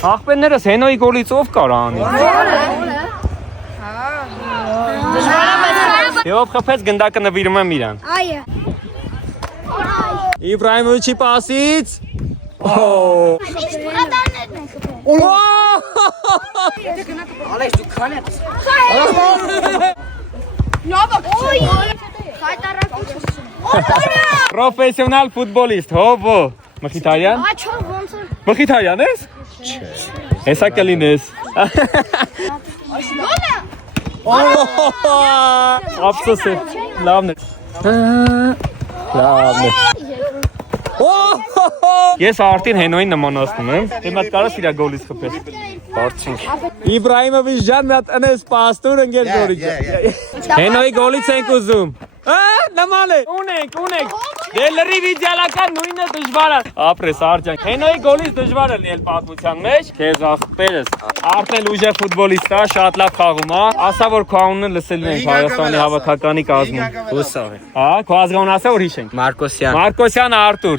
Աղբերներս Հենոյի գոլից ով կար անի։ Եվ խփեց գնդակը նվիրում եմ իրան։ Այո։ Իբրահիմովիչի պասից։ Ալեքս դու քան ես։ Պրոֆեսիոնալ ֆուտբոլիստ, հովո։ Մխիթարյան։ Մխիթարյան ես։ Հեսա կլինես։ Ափսոս է։ Լավն է։ Լավն է։ Ես արտին Հենոյին նմանացնում եմ։ Հիմա կարաս իրա գոլից խփես։ Բարձինք։ Իբրահիմովիչ ջան, մի հատ ընես պաստուր ընկեր գորիճ։ Հենոյի գոլից ենք ուզում։ Նման է։ Ունենք։ Դե լրիվ իդեալական նույնը դժվար է։ Ապրես արջան։ Հենոյի գոլից դժվար է լինել պատմության մեջ։ Քեզ աղբերս։ Արտել ուժեղ ֆուտբոլիստ է, շատ լավ խաղում է։ Ասա որ քո անունը լսել ենք Հայաստանի հավաքականի կազմում։ Հուսով եմ։ Քո ազգանունը ասա որ հիշենք։ Մարկոսյան։ Մարկոսյան Արտուր։